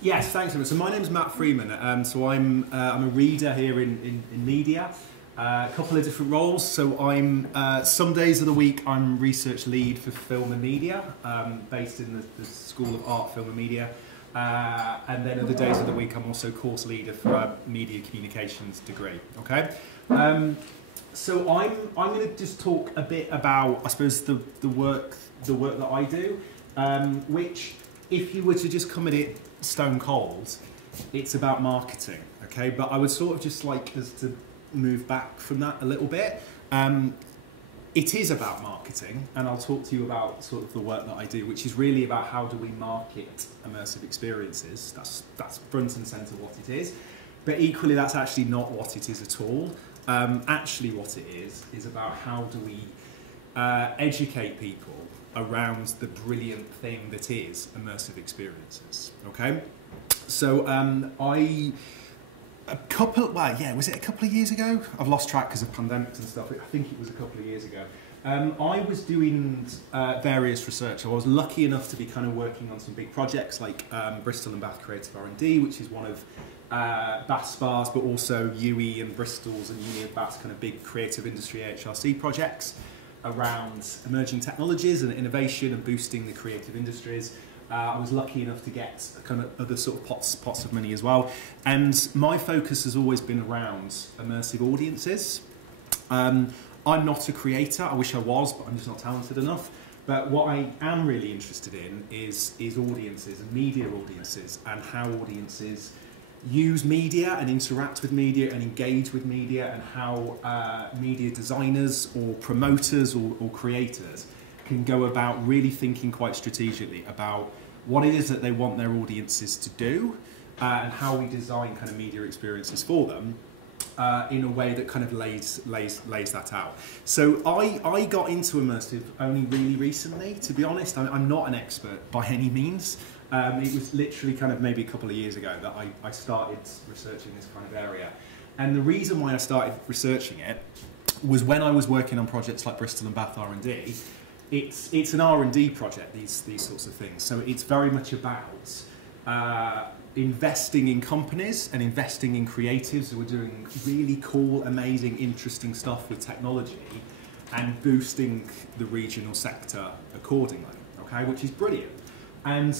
Yes, thanks so much. So my name's Matt Freeman. So I'm a reader here in media. A couple of different roles. So I'm some days of the week I'm research lead for film and media, based in the School of Art, Film and Media. And then other days of the week I'm also course leader for a media communications degree. Okay. So I'm going to just talk a bit about, I suppose, the work that I do, which, if you were to just come at it stone cold, it's about marketing. Okay, but I would sort of just like us to move back from that a little bit. It is about marketing, and I'll talk to you about sort of the work that I do, which is really about how do we market immersive experiences. That's front and centre what it is, but equally that's actually not what it is at all. Actually what it is about how do we educate people around the brilliant thing that is immersive experiences. Okay, so was it a couple of years ago? I've lost track because of pandemics and stuff. I think it was a couple of years ago. I was doing various research. I was lucky enough to be kind of working on some big projects like Bristol and Bath Creative R&D, which is one of Bath Spa's, but also UE and Bristol's and Uni of Bath's kind of big creative industry HRC projects around emerging technologies and innovation and boosting the creative industries. I was lucky enough to get kind of other sort of pots of money as well. And my focus has always been around immersive audiences. I'm not a creator. I wish I was, but I'm just not talented enough. But what I am really interested in is audiences and media audiences, and how audiences use media and interact with media and engage with media, and how media designers or promoters or creators can go about really thinking quite strategically about what it is that they want their audiences to do, and how we design kind of media experiences for them in a way that kind of lays that out. So I got into immersive only really recently, to be honest. I'm not an expert by any means. It was literally kind of maybe a couple of years ago that I started researching this kind of area. And the reason why I started researching it was when I was working on projects like Bristol and Bath R&D. It's an R&D project, these sorts of things. So it's very much about investing in companies and investing in creatives who are doing really cool, amazing, interesting stuff with technology, and boosting the regional sector accordingly. Okay, which is brilliant. And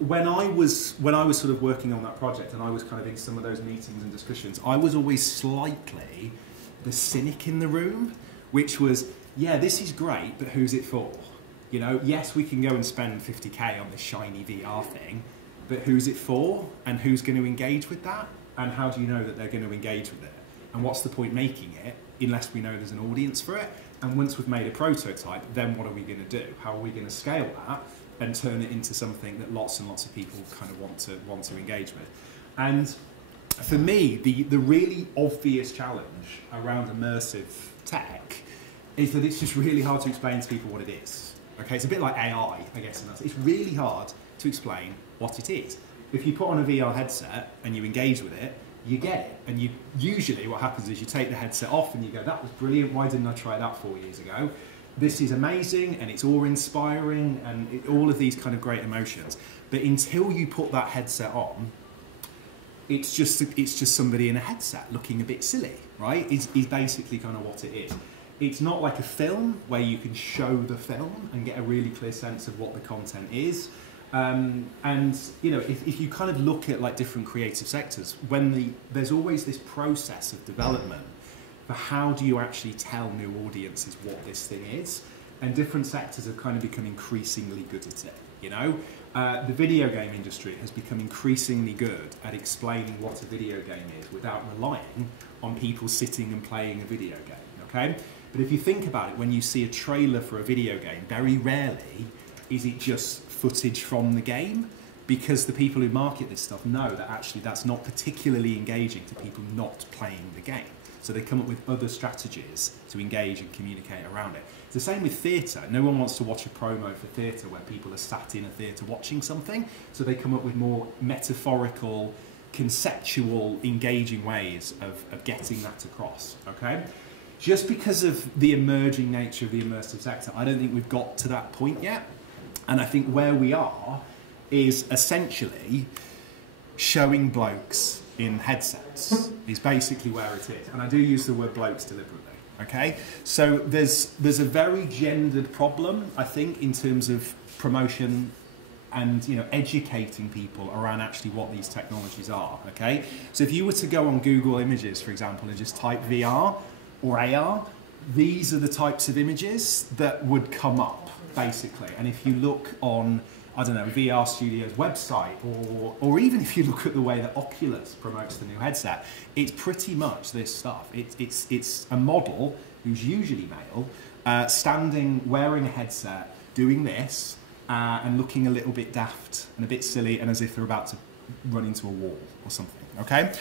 when I was sort of working on that project, and I was kind of in some of those meetings and discussions, I was always slightly the cynic in the room, which was, yeah, this is great, but who's it for? You know, yes, we can go and spend 50k on this shiny VR thing, but who's it for? And who's going to engage with that? And how do you know that they're going to engage with it? And what's the point making it unless we know there's an audience for it? And once we've made a prototype, then what are we going to do? How are we going to scale that and turn it into something that lots and lots of people kind of want to engage with? And for me, the really obvious challenge around immersive tech is that it's just really hard to explain to people what it is. Okay, it's a bit like AI, I guess, and it's really hard to explain what it is. If you put on a VR headset and you engage with it, you get it. And usually what happens is you take the headset off and you go, that was brilliant, why didn't I try that 4 years ago? This is amazing, and it's awe-inspiring, and all of these kind of great emotions. But until you put that headset on, it's just somebody in a headset looking a bit silly, right? Is basically kind of what it is. It's not like a film where you can show the film and get a really clear sense of what the content is. And you know, if you kind of look at like different creative sectors, there's always this process of development for how do you actually tell new audiences what this thing is, and different sectors have kind of become increasingly good at it. You know, the video game industry has become increasingly good at explaining what a video game is without relying on people sitting and playing a video game. Okay, but if you think about it, when you see a trailer for a video game, very rarely is it just footage from the game, because the people who market this stuff know that actually that's not particularly engaging to people not playing the game. So they come up with other strategies to engage and communicate around it. It's the same with theatre. No one wants to watch a promo for theatre where people are sat in a theatre watching something. So they come up with more metaphorical, conceptual, engaging ways of getting that across, okay? Just because of the emerging nature of the immersive sector, I don't think we've got to that point yet. And I think where we are is essentially showing blokes in headsets is basically where it is. And I do use the word blokes deliberately. Okay, so there's a very gendered problem, I think, in terms of promotion and, you know, educating people around actually what these technologies are. Okay, so if you were to go on Google Images, for example, and just type VR or AR, these are the types of images that would come up basically. And if you look on, I don't know, VR Studio's website, or even if you look at the way that Oculus promotes the new headset, it's pretty much this stuff. It's a model who's usually male, standing, wearing a headset, doing this, and looking a little bit daft and a bit silly and as if they're about to run into a wall or something, okay?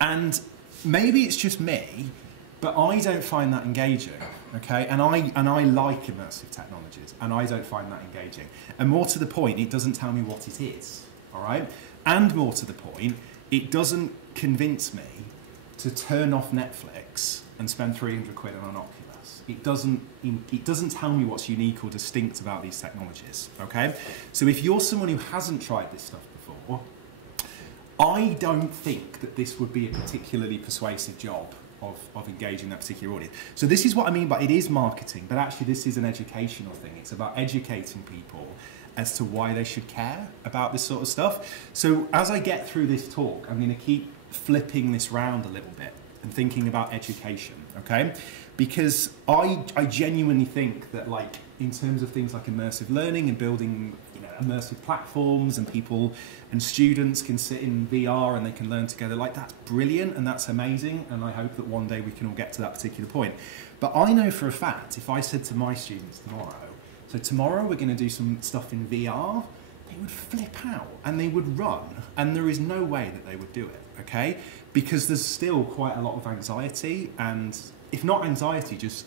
And maybe it's just me, but I don't find that engaging, okay? And I like immersive technologies, and I don't find that engaging. And more to the point, it doesn't tell me what it is, all right? And more to the point, it doesn't convince me to turn off Netflix and spend 300 quid on an Oculus. It doesn't tell me what's unique or distinct about these technologies, okay? So if you're someone who hasn't tried this stuff before, I don't think that this would be a particularly persuasive job of engaging that particular audience. So this is what I mean by it is marketing, but actually this is an educational thing. It's about educating people as to why they should care about this sort of stuff. So as I get through this talk, I'm going to keep flipping this round a little bit and thinking about education, okay? Because I genuinely think that, like, in terms of things like immersive learning and building, you know, immersive platforms, and people and students can sit in VR and they can learn together, like, that's brilliant and that's amazing, and I hope that one day we can all get to that particular point. But I know for a fact, if I said to my students tomorrow, so tomorrow we're going to do some stuff in VR, they would flip out and they would run, and there is no way that they would do it, okay? Because there's still quite a lot of anxiety, and if not anxiety, just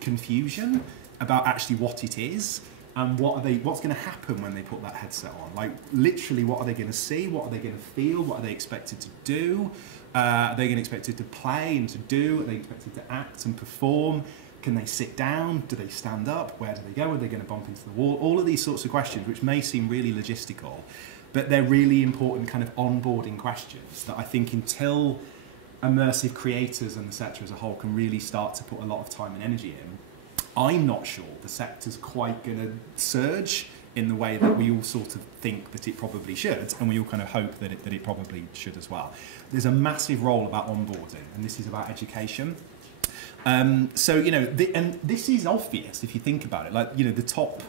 confusion about actually what it is and what's going to happen when they put that headset on. Like, literally, what are they going to see? What are they going to feel? What are they expected to do? Are they going to expected to play and to do? Are they expected to act and perform? Can they sit down? Do they stand up? Where do they go? Are they going to bump into the wall? All of these sorts of questions, which may seem really logistical, but they're really important kind of onboarding questions that I think, until immersive creators and the sector as a whole can really start to put a lot of time and energy in, I'm not sure the sector's quite going to surge in the way that we all sort of think that it probably should, and we all kind of hope that it probably should as well. There's a massive role about onboarding, and this is about education. So, you know, and this is obvious if you think about it. Like, you know, the top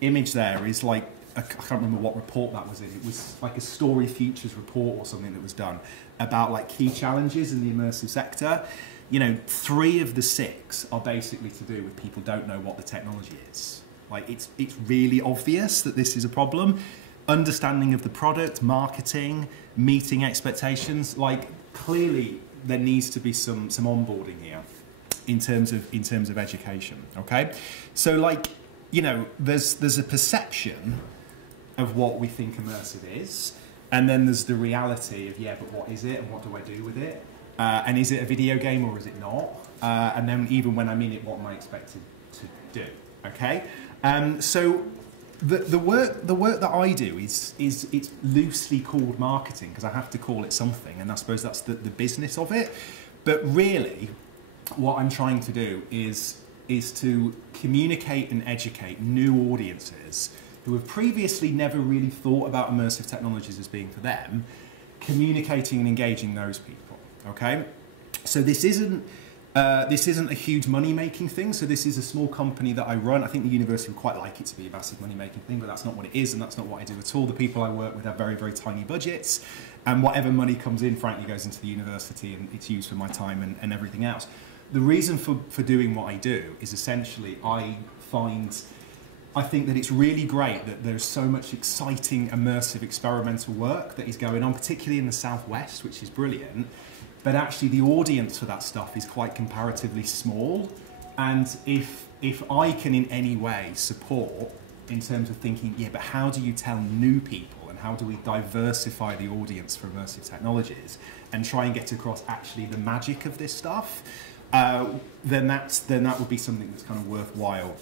image there is like, I can't remember what report that was in. It was like a StoryFutures report or something that was done about, like, key challenges in the immersive sector. You know, 3 of the 6 are basically to do with people don't know what the technology is. Like, it's really obvious that this is a problem. Understanding of the product, marketing, meeting expectations. Like, clearly there needs to be some onboarding here in terms of education. Okay, so, like, you know, there's a perception of what we think immersive is, and then there's the reality of, yeah, but what is it and what do I do with it? And is it a video game or is it not? And then even when I'm in it, what am I expected to do? Okay, so the work that I do is it's loosely called marketing because I have to call it something, and I suppose that's the business of it. But really, what I'm trying to do is to communicate and educate new audiences who have previously never really thought about immersive technologies as being for them, communicating and engaging those people. Okay, so this isn't a huge money-making thing. So this is a small company that I run. I think the university would quite like it to be a massive money-making thing, but that's not what it is, and that's not what I do at all. The people I work with have very, very tiny budgets, and whatever money comes in, frankly, goes into the university, and it's used for my time and everything else. The reason for doing what I do is essentially I think that it's really great that there's so much exciting, immersive, experimental work that is going on, particularly in the Southwest, which is brilliant. But actually the audience for that stuff is quite comparatively small. And if I can in any way support in terms of thinking, yeah, but how do you tell new people and how do we diversify the audience for immersive technologies and try and get across actually the magic of this stuff, then that would be something that's kind of worthwhile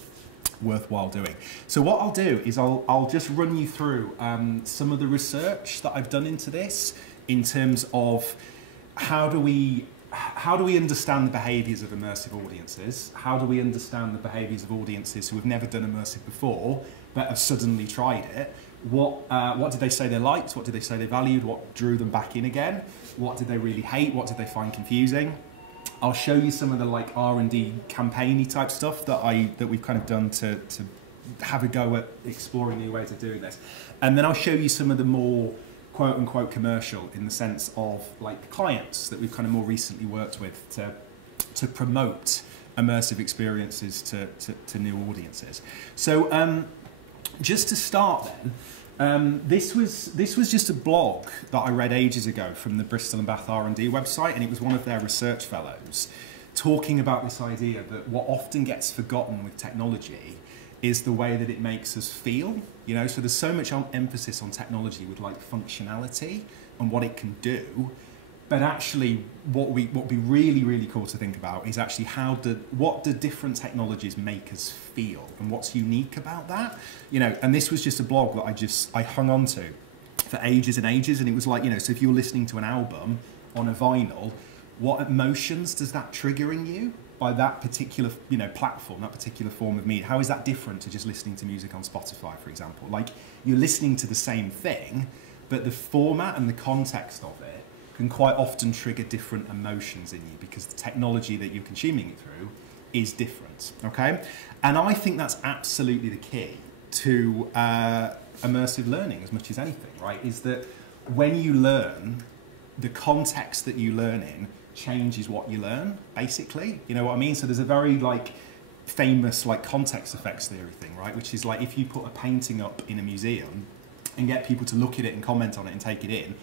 worthwhile doing. So what I'll do is I'll just run you through some of the research that I've done into this in terms of how do we understand the behaviours of immersive audiences? How do we understand the behaviours of audiences who have never done immersive before but have suddenly tried it? What did they say they liked? What did they say they valued? What drew them back in again? What did they really hate? What did they find confusing? I'll show you some of the like R&D campaigny type stuff that we've kind of done to have a go at exploring new ways of doing this. And then I'll show you some of the more quote unquote commercial, in the sense of like clients that we've kind of more recently worked with to promote immersive experiences to new audiences. So just to start then, this was just a blog that I read ages ago from the Bristol and Bath R&D website, and it was one of their research fellows talking about this idea that what often gets forgotten with technology is the way that it makes us feel. You know, so there's so much emphasis on technology with like functionality and what it can do, but actually what would be really, really cool to think about is actually what do different technologies make us feel and what's unique about that? You know, and this was just a blog that I hung on to for ages and ages, and it was like, you know, so if you're listening to an album on a vinyl, what emotions does that trigger in you by that particular, you know, platform, that particular form of media? How is that different to just listening to music on Spotify, for example? Like, you're listening to the same thing, but the format and the context of it can quite often trigger different emotions in you because the technology that you're consuming it through is different, okay? And I think that's absolutely the key to immersive learning as much as anything, right? Is that when you learn, the context that you learn in changes what you learn, basically. You know what I mean? So there's a very like famous like context effects theory thing, right? Which is like if you put a painting up in a museum and get people to look at it and comment on it and take it in,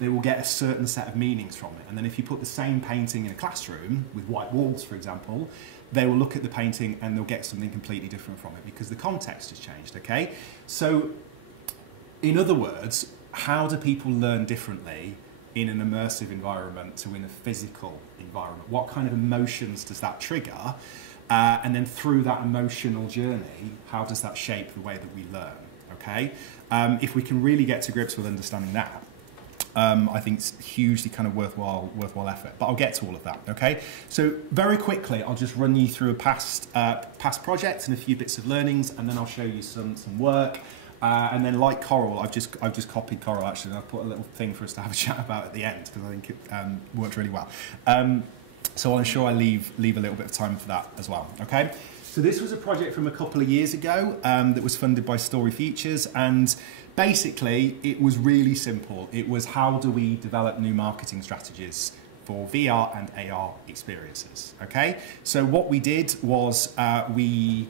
they will get a certain set of meanings from it. And then if you put the same painting in a classroom with white walls, for example, they will look at the painting and they'll get something completely different from it because the context has changed, okay? So in other words, how do people learn differently in an immersive environment to in a physical environment? What kind of emotions does that trigger? And then through that emotional journey, how does that shape the way that we learn, okay? If we can really get to grips with understanding that, I think it's hugely kind of worthwhile effort, but I'll get to all of that, okay? So very quickly, I'll just run you through a past project and a few bits of learnings, and then I'll show you some work. And then like Coral, I've just copied Coral actually, and I've put a little thing for us to have a chat about at the end because I think it worked really well. So I'm sure I leave a little bit of time for that as well, okay? So this was a project from a couple of years ago that was funded by StoryFutures, and basically it was really simple. It was how do we develop new marketing strategies for VR and AR experiences, okay? So what we did was we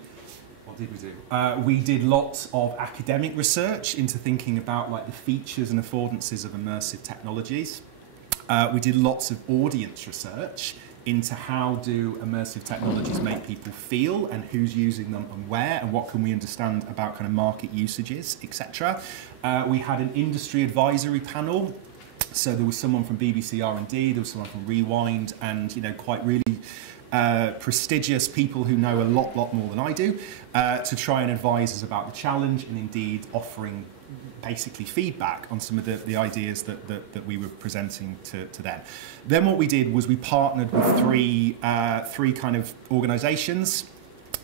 did lots of academic research into thinking about like the features and affordances of immersive technologies. We did lots of audience research into how do immersive technologies make people feel and who's using them and where and what can we understand about kind of market usages, etc. We had an industry advisory panel. So there was someone from BBC R&D, there was someone from Rewind, and you know, quite really prestigious people who know a lot more than I do to try and advise us about the challenge and indeed offering basically feedback on some of the ideas that we were presenting to them. Then what we did was we partnered with three kind of organisations.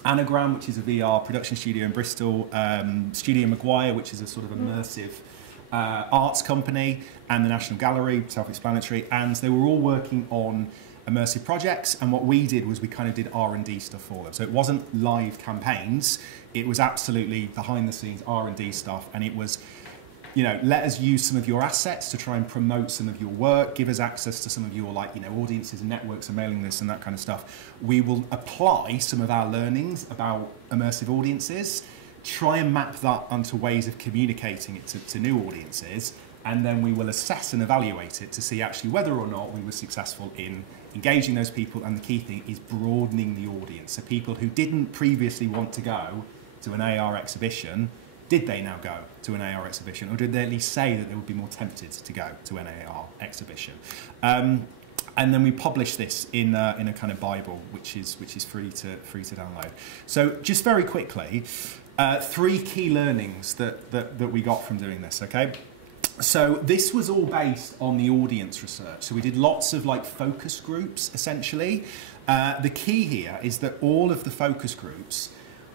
Anagram, which is a VR production studio in Bristol, Studio McGuire, which is a sort of immersive arts company, and the National Gallery, self-explanatory, and they were all working on immersive projects, and what we did was we kind of did R&D stuff for them. So it wasn't live campaigns, it was absolutely behind the scenes R&D stuff, and it was, you know, let us use some of your assets to try and promote some of your work, give us access to some of your, like, you know, audiences and networks and mailing lists and that kind of stuff. We will apply some of our learnings about immersive audiences, try and map that onto ways of communicating it to new audiences, and then we will assess and evaluate it to see actually whether or not we were successful in engaging those people, and the key thing is broadening the audience. So people who didn't previously want to go to an AR exhibition, did they now go to an AR exhibition, or did they at least say that they would be more tempted to go to an AR exhibition? And then we publish this in a kind of Bible, which is free to download. So just very quickly, 3 key learnings that we got from doing this. Okay, so this was all based on the audience research. So we did lots of like focus groups essentially. The key here is that all of the focus groups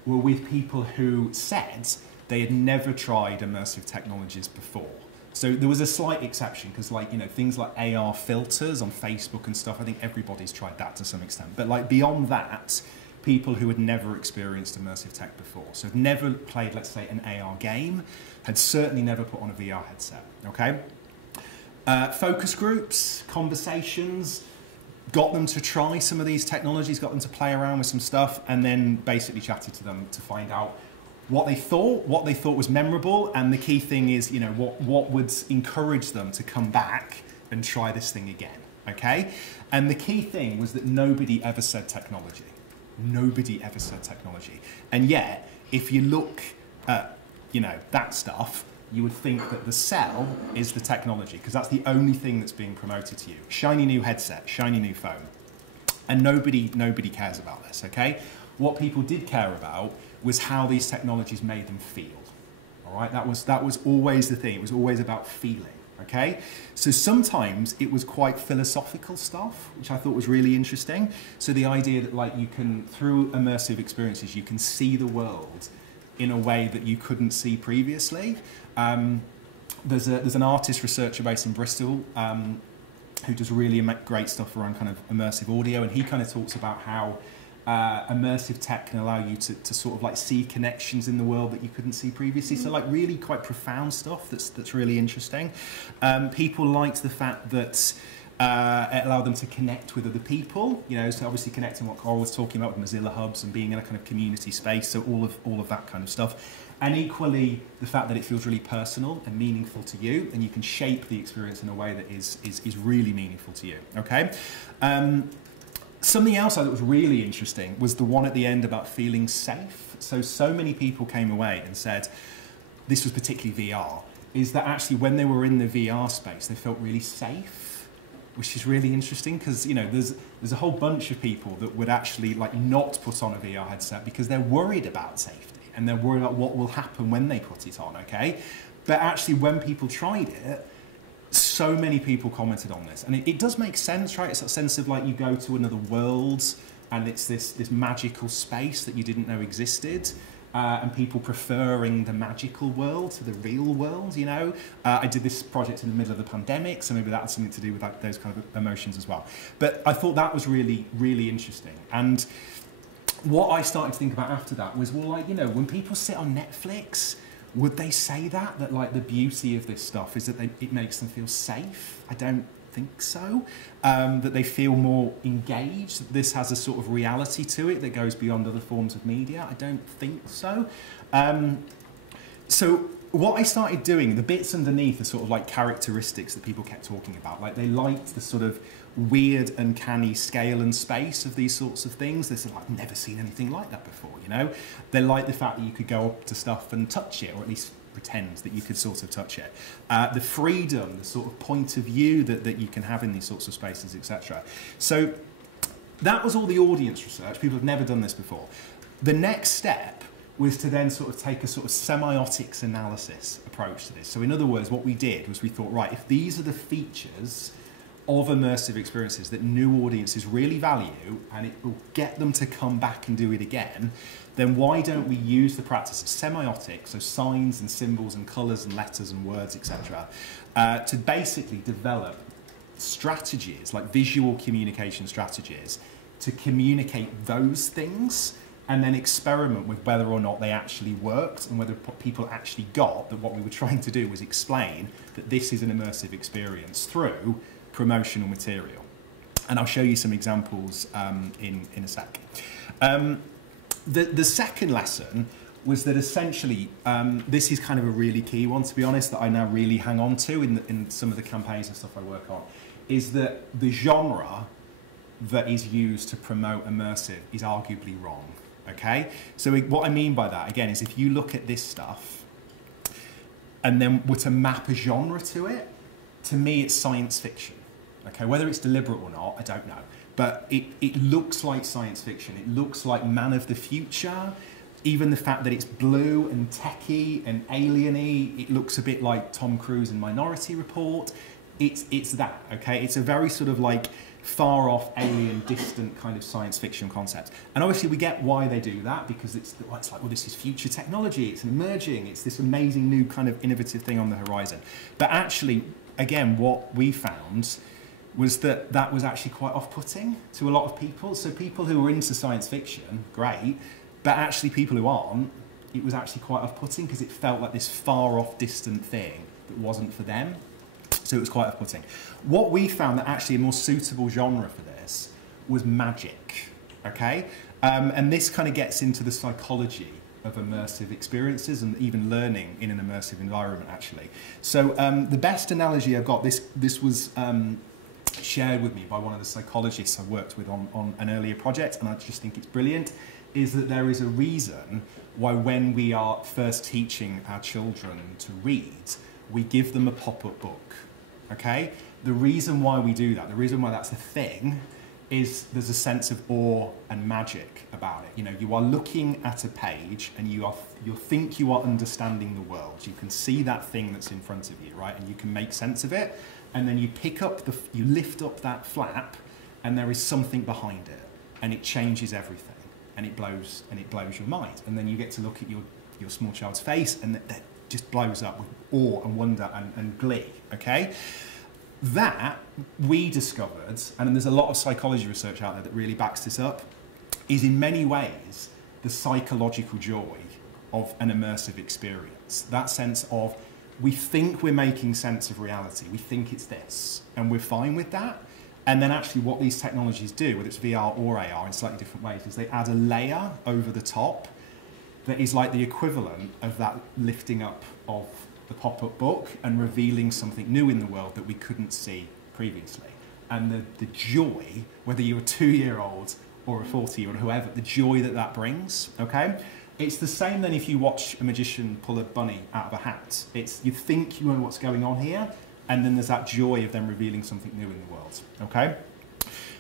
were with people who said they had never tried immersive technologies before. So there was a slight exception because, like, you know, things like AR filters on Facebook and stuff, I think everybody's tried that to some extent. But like beyond that, people who had never experienced immersive tech before, so had never played, let's say, an AR game, had certainly never put on a VR headset, okay? Focus groups, conversations, got them to try some of these technologies, got them to play around with some stuff, and then basically chatted to them to find out what they thought was memorable, and the key thing is, you know, what would encourage them to come back and try this thing again, okay? And the key thing was that nobody ever said technology. Nobody ever said technology. And yet, if you look at, you know, that stuff, you would think that the sell is the technology, because that's the only thing that's being promoted to you. Shiny new headset, shiny new phone. And nobody cares about this, okay? What people did care about was how these technologies made them feel. All right, that was always the thing. It was always about feeling. Okay, so sometimes it was quite philosophical stuff, which I thought was really interesting. So the idea that, like, you can, through immersive experiences, you can see the world in a way that you couldn't see previously. There's an artist researcher based in Bristol who does really great stuff around kind of immersive audio, and he kind of talks about how immersive tech can allow you to sort of like see connections in the world that you couldn't see previously. So like really quite profound stuff that's really interesting. People liked the fact that it allowed them to connect with other people, you know, so obviously connecting what Carl was talking about with Mozilla hubs and being in a kind of community space, so all of that kind of stuff. And equally, the fact that it feels really personal and meaningful to you, and you can shape the experience in a way that is really meaningful to you, okay? Something else I thought was really interesting was the one at the end about feeling safe. So many people came away and said, this was particularly VR, is that actually when they were in the VR space, they felt really safe, which is really interesting because, you know, there's a whole bunch of people that would actually like not put on a VR headset because they're worried about safety and they're worried about what will happen when they put it on, okay? But actually when people tried it, so many people commented on this, and it does make sense, right? It's that sense of like you go to another world and it's this magical space that you didn't know existed, and people preferring the magical world to the real world, you know? I did this project in the middle of the pandemic, so maybe that had something to do with that, those kind of emotions as well. But I thought that was really, really interesting. And what I started to think about after that was, well, like, you know, when people sit on Netflix, would they say that like the beauty of this stuff is that it makes them feel safe? I don't think so. That they feel more engaged, that this has a sort of reality to it that goes beyond other forms of media? I don't think so. So what I started doing, the bits underneath are sort of like characteristics that people kept talking about. Like they liked the sort of weird, uncanny scale and space of these sorts of things. They said, I've never seen anything like that before, you know? They liked the fact that you could go up to stuff and touch it, or at least pretend that you could sort of touch it. The freedom, the sort of point of view that you can have in these sorts of spaces, etc. So that was all the audience research. People have never done this before. The next step was to then sort of take a sort of semiotics analysis approach to this. So in other words, what we did was we thought, right, if these are the features of immersive experiences that new audiences really value and it will get them to come back and do it again, then why don't we use the practice of semiotics, so signs and symbols and colours and letters and words, etc., to basically develop strategies, like visual communication strategies, to communicate those things and then experiment with whether or not they actually worked and whether people actually got that what we were trying to do was explain that this is an immersive experience through promotional material. And I'll show you some examples in a sec. The second lesson was that essentially, this is kind of a really key one, to be honest, that I now really hang on to in some of the campaigns and stuff I work on, is that the genre that is used to promote immersive is arguably wrong, okay? So what I mean by that, again, is if you look at this stuff and then were to map a genre to it, to me it's science fiction. Okay, whether it's deliberate or not, I don't know. But it looks like science fiction. It looks like man of the future. Even the fact that it's blue and techie and alien-y, it looks a bit like Tom Cruise in Minority Report. It's that, okay? It's a very sort of like far off, alien, distant kind of science fiction concept. And obviously we get why they do that, because it's like, well, this is future technology, it's emerging, it's this amazing new kind of innovative thing on the horizon. But actually, again, what we found was that that was actually quite off-putting to a lot of people. So people who were into science fiction, great, but actually people who aren't, it was actually quite off-putting because it felt like this far-off, distant thing that wasn't for them. So it was quite off-putting. What we found that actually a more suitable genre for this was magic, okay? And this kind of gets into the psychology of immersive experiences and even learning in an immersive environment, actually. So the best analogy I've got, this was shared with me by one of the psychologists I worked with on an earlier project, and I just think it's brilliant, is that there is a reason why when we are first teaching our children to read, we give them a pop-up book, okay? The reason why we do that, the reason why that's a thing, is there's a sense of awe and magic about it. You know, you are looking at a page and you think you are understanding the world. You can see that thing that's in front of you, right? And you can make sense of it. And then you you lift up that flap, and there is something behind it, and it changes everything, and it blows your mind. And then you get to look at your small child's face, and that just blows up with awe and wonder and glee, okay? That, we discovered, and there's a lot of psychology research out there that really backs this up, is in many ways the psychological joy of an immersive experience. That sense of, we think we're making sense of reality, we think it's this, and we're fine with that. And then actually what these technologies do, whether it's VR or AR in slightly different ways, is they add a layer over the top that is like the equivalent of that lifting up of the pop-up book and revealing something new in the world that we couldn't see previously. And the joy, whether you're a 2-year-old or a 40-year-old, whoever, the joy that brings, okay? It's the same then if you watch a magician pull a bunny out of a hat. You think you know what's going on here, and then there's that joy of them revealing something new in the world, okay?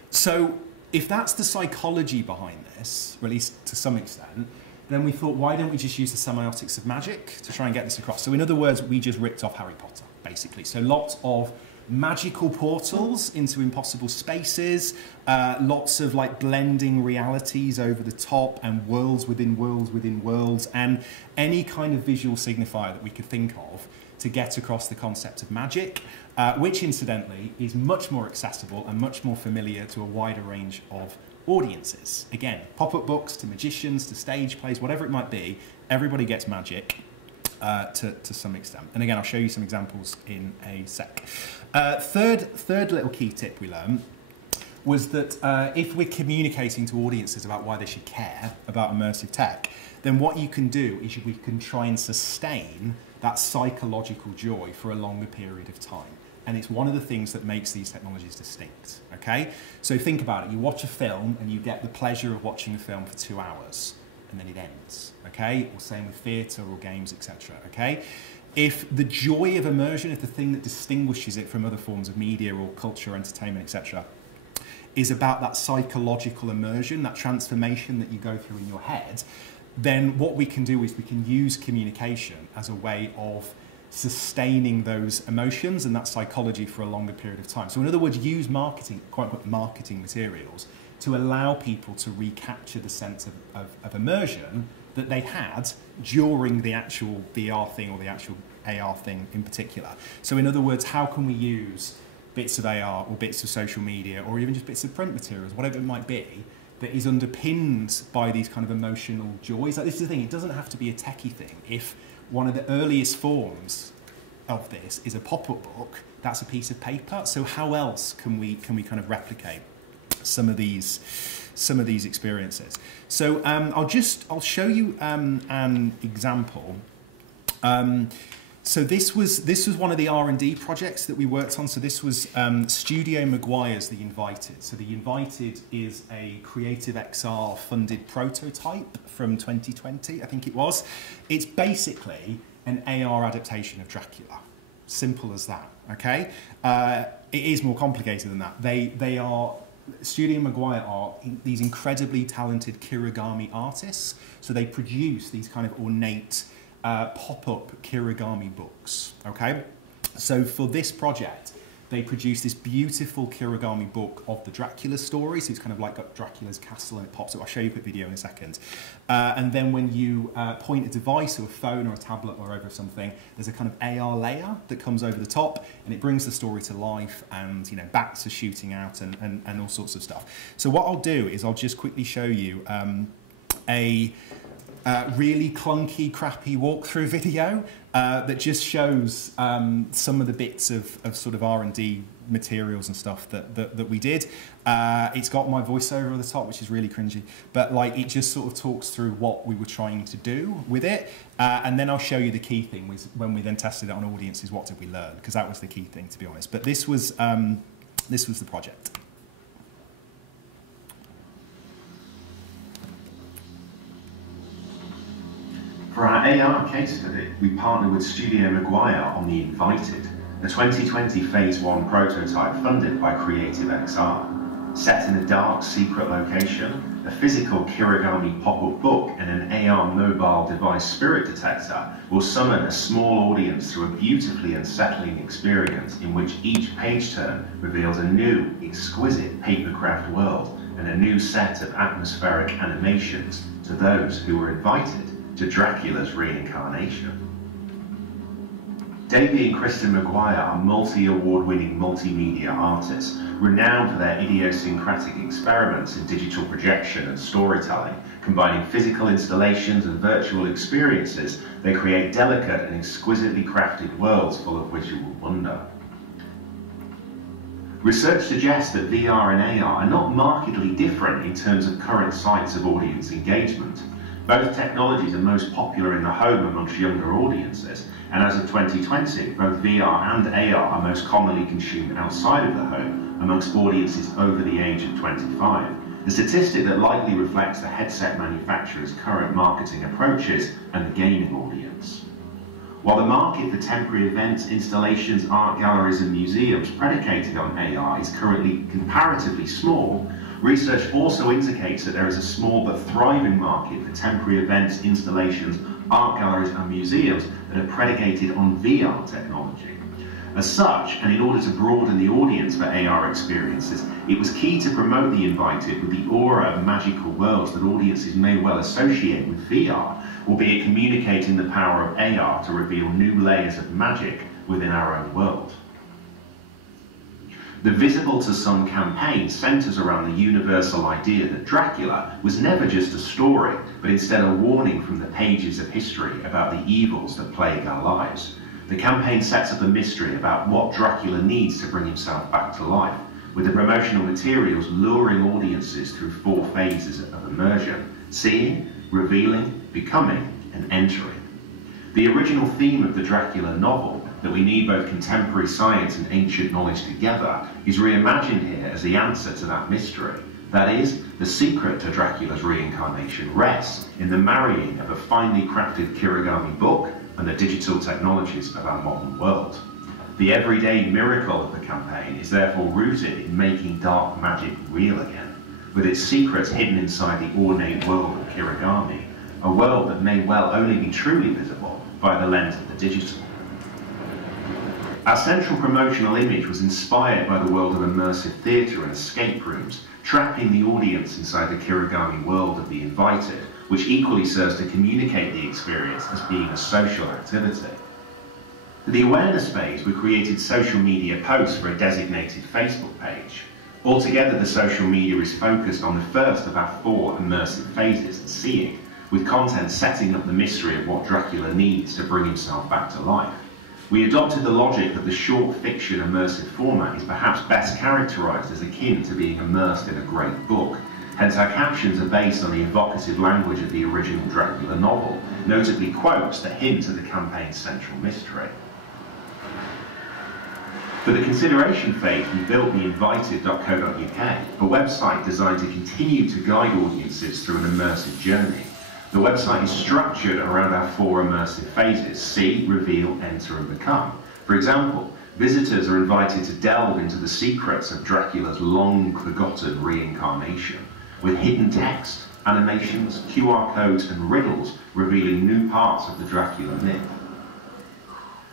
So if that's the psychology behind this, or at least to some extent, then we thought, why don't we just use the semiotics of magic to try and get this across? So in other words, we just ripped off Harry Potter, basically. So lots of magical portals into impossible spaces, lots of like blending realities over the top, and worlds within worlds within worlds, and any kind of visual signifier that we could think of to get across the concept of magic, which incidentally is much more accessible and much more familiar to a wider range of audiences. Again, pop-up books to magicians to stage plays, whatever it might be, everybody gets magic to some extent. And again, I'll show you some examples in a sec. Third little key tip we learned was that if we're communicating to audiences about why they should care about immersive tech, then what you can do is we can try and sustain that psychological joy for a longer period of time. And it's one of the things that makes these technologies distinct, okay? So think about it. You watch a film and you get the pleasure of watching a film for 2 hours, and then it ends, okay? Or same with theatre or games, etc., okay? If the joy of immersion, if the thing that distinguishes it from other forms of media or culture, entertainment, etc., is about that psychological immersion, that transformation that you go through in your head, then what we can do is we can use communication as a way of sustaining those emotions and that psychology for a longer period of time. So in other words, use marketing, quote-unquote marketing materials to allow people to recapture the sense of immersion that they had during the actual VR thing or the actual AR thing in particular. So in other words, how can we use bits of AR or bits of social media or even just bits of print materials, whatever it might be, that is underpinned by these kind of emotional joys? Like, this is the thing, it doesn't have to be a techie thing. If one of the earliest forms of this is a pop-up book, that's a piece of paper. So how else can we kind of replicate some of these experiences? So I'll show you an example. So this was one of the R&D projects that we worked on. So this was Studio McGuire's The Invited. So The Invited is a Creative XR funded prototype from 2020, I think it was. It's basically an AR adaptation of Dracula. Simple as that, okay? It is more complicated than that. Studio McGuire are these incredibly talented kirigami artists, so they produce these kind of ornate pop-up kirigami books, okay? So for this project, they produced this beautiful kirigami book of the Dracula story. So it's kind of like got Dracula's castle and it pops up. I'll show you a quick video in a second. And then when you point a device or a phone or a tablet or over something, there's a kind of AR layer that comes over the top and it brings the story to life, and you know, bats are shooting out and all sorts of stuff. So what I'll do is I'll just quickly show you a really clunky, crappy walkthrough video that just shows some of the bits of sort of R&D materials and stuff that we did. It's got my voiceover at the top, which is really cringy, but like it just sort of talks through what we were trying to do with it. And then I'll show you the key thing was when we then tested it on audiences, what did we learn? Because that was the key thing, to be honest. But this was the project. For our AR case study, we partnered with Studio McGuire on The Invited, a 2020 Phase 1 prototype funded by CreativeXR. Set in a dark, secret location, a physical kirigami pop-up book and an AR mobile device spirit detector will summon a small audience through a beautifully unsettling experience in which each page turn reveals a new, exquisite papercraft world and a new set of atmospheric animations to those who were invited to Dracula's reincarnation. Davey and Kristen McGuire are multi-award-winning multimedia artists, renowned for their idiosyncratic experiments in digital projection and storytelling. Combining physical installations and virtual experiences, they create delicate and exquisitely crafted worlds full of visual wonder. Research suggests that VR and AR are not markedly different in terms of current sites of audience engagement. Both technologies are most popular in the home amongst younger audiences, and as of 2020, both VR and AR are most commonly consumed outside of the home amongst audiences over the age of 25, a statistic that likely reflects the headset manufacturers' current marketing approaches and the gaming audience. While the market for temporary events, installations, art galleries and museums predicated on AR is currently comparatively small, research also indicates that there is a small but thriving market for temporary events, installations, art galleries and museums that are predicated on VR technology. As such, and in order to broaden the audience for AR experiences, it was key to promote The Invited with the aura of magical worlds that audiences may well associate with VR, albeit communicating the power of AR to reveal new layers of magic within our own world. The Visible to Some campaign centres around the universal idea that Dracula was never just a story, but instead a warning from the pages of history about the evils that plague our lives. The campaign sets up a mystery about what Dracula needs to bring himself back to life, with the promotional materials luring audiences through 4 phases of immersion: seeing, revealing, becoming, and entering. The original theme of the Dracula novel, that we need both contemporary science and ancient knowledge together, is reimagined here as the answer to that mystery. That is, the secret to Dracula's reincarnation rests in the marrying of a finely crafted kirigami book and the digital technologies of our modern world. The everyday miracle of the campaign is therefore rooted in making dark magic real again, with its secrets hidden inside the ornate world of kirigami, a world that may well only be truly visible by the lens of the digital. Our central promotional image was inspired by the world of immersive theatre and escape rooms, trapping the audience inside the kirigami world of The Invited, which equally serves to communicate the experience as being a social activity. For the awareness phase, we created social media posts for a designated Facebook page. Altogether, the social media is focused on the first of our 4 immersive phases, seeing, with content setting up the mystery of what Dracula needs to bring himself back to life. We adopted the logic that the short fiction immersive format is perhaps best characterised as akin to being immersed in a great book. Hence our captions are based on the evocative language of the original Dracula novel, notably quotes that hint at the campaign's central mystery. For the consideration phase, we built the invited.co.uk, a website designed to continue to guide audiences through an immersive journey. The website is structured around our 4 immersive phases: see, reveal, enter and become, For example, visitors are invited to delve into the secrets of Dracula's long-forgotten reincarnation, with hidden text, animations, QR codes and riddles revealing new parts of the Dracula myth.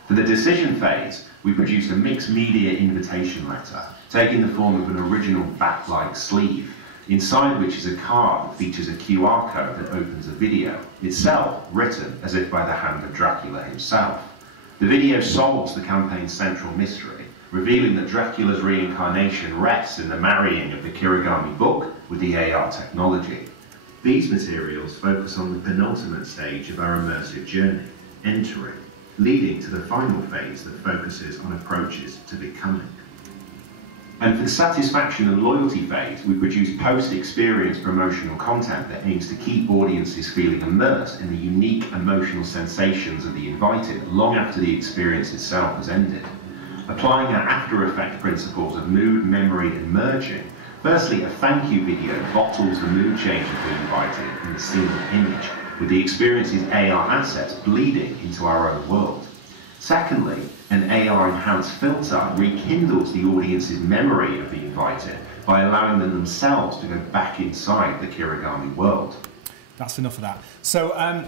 For the decision phase, we produced a mixed media invitation letter, taking the form of an original backlight sleeve, inside which is a card that features a QR code that opens a video, itself written as if by the hand of Dracula himself. The video solves the campaign's central mystery, revealing that Dracula's reincarnation rests in the marrying of the Kirigami book with the AR technology. These materials focus on the penultimate stage of our immersive journey, entering, leading to the final phase that focuses on approaches to becoming. And for the satisfaction and loyalty phase, we produce post-experience promotional content that aims to keep audiences feeling immersed in the unique emotional sensations of the invited long after the experience itself has ended. Applying our after-effect principles of mood, memory and merging, firstly, a thank you video bottles the mood change of the invited in a single image, with the experience's AR assets bleeding into our own world. Secondly, an AR-enhanced filter rekindles the audience's memory of the invited by allowing them themselves to go back inside the Kirigami world. That's enough of that. So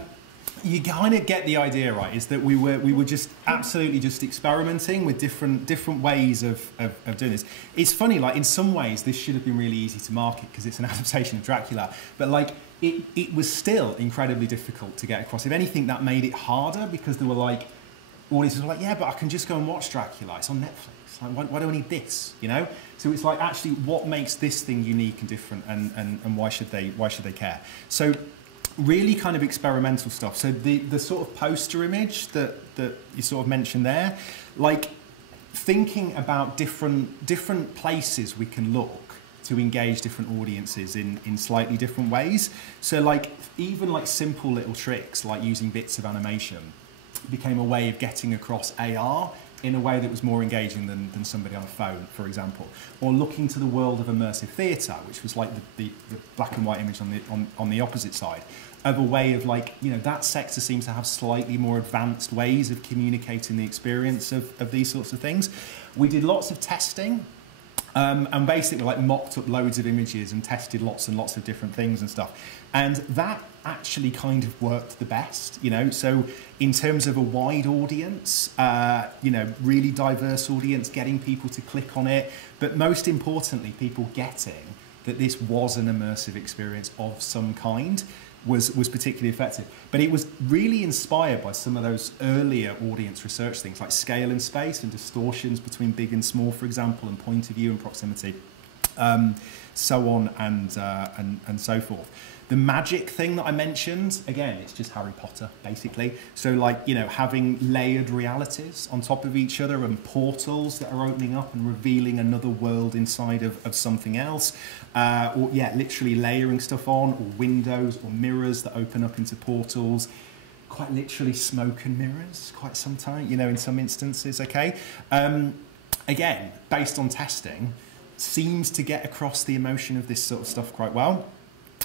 you kind of get the idea, right? Is that we were just absolutely just experimenting with different ways of doing this. It's funny, like in some ways this should have been really easy to market because it's an adaptation of Dracula, but like it was still incredibly difficult to get across. If anything, that made it harder because there were like audiences were like, yeah, but I can just go and watch Dracula. It's on Netflix. Like, why do I need this? You know? So it's like, actually, what makes this thing unique and different, and why should they care? So really kind of experimental stuff. So the sort of poster image that you sort of mentioned there, like thinking about different places we can look to engage different audiences in slightly different ways. So like even like simple little tricks like using bits of animation became a way of getting across AR in a way that was more engaging than somebody on a phone, for example. Or looking to the world of immersive theatre, which was like the black and white image on the opposite side, of a way of like, you know, that sector seems to have slightly more advanced ways of communicating the experience of these sorts of things. We did lots of testing. And basically like mocked up loads of images and tested lots and lots of different things and stuff. And that actually kind of worked the best, you know. So in terms of a wide audience, you know, really diverse audience, getting people to click on it, but most importantly, people getting that this was an immersive experience of some kind was particularly effective. But it was really inspired by some of those earlier audience research things like scale and space and distortions between big and small, for example, and point of view and proximity, so on and so forth. The magic thing that I mentioned, again, it's just Harry Potter, basically. So like, you know, having layered realities on top of each other and portals that are opening up and revealing another world inside of something else. Or yeah, literally layering stuff on, or windows or mirrors that open up into portals. Quite literally smoke and mirrors, quite sometimes, you know, in some instances, okay? Again, based on testing, seems to get across the emotion of this sort of stuff quite well.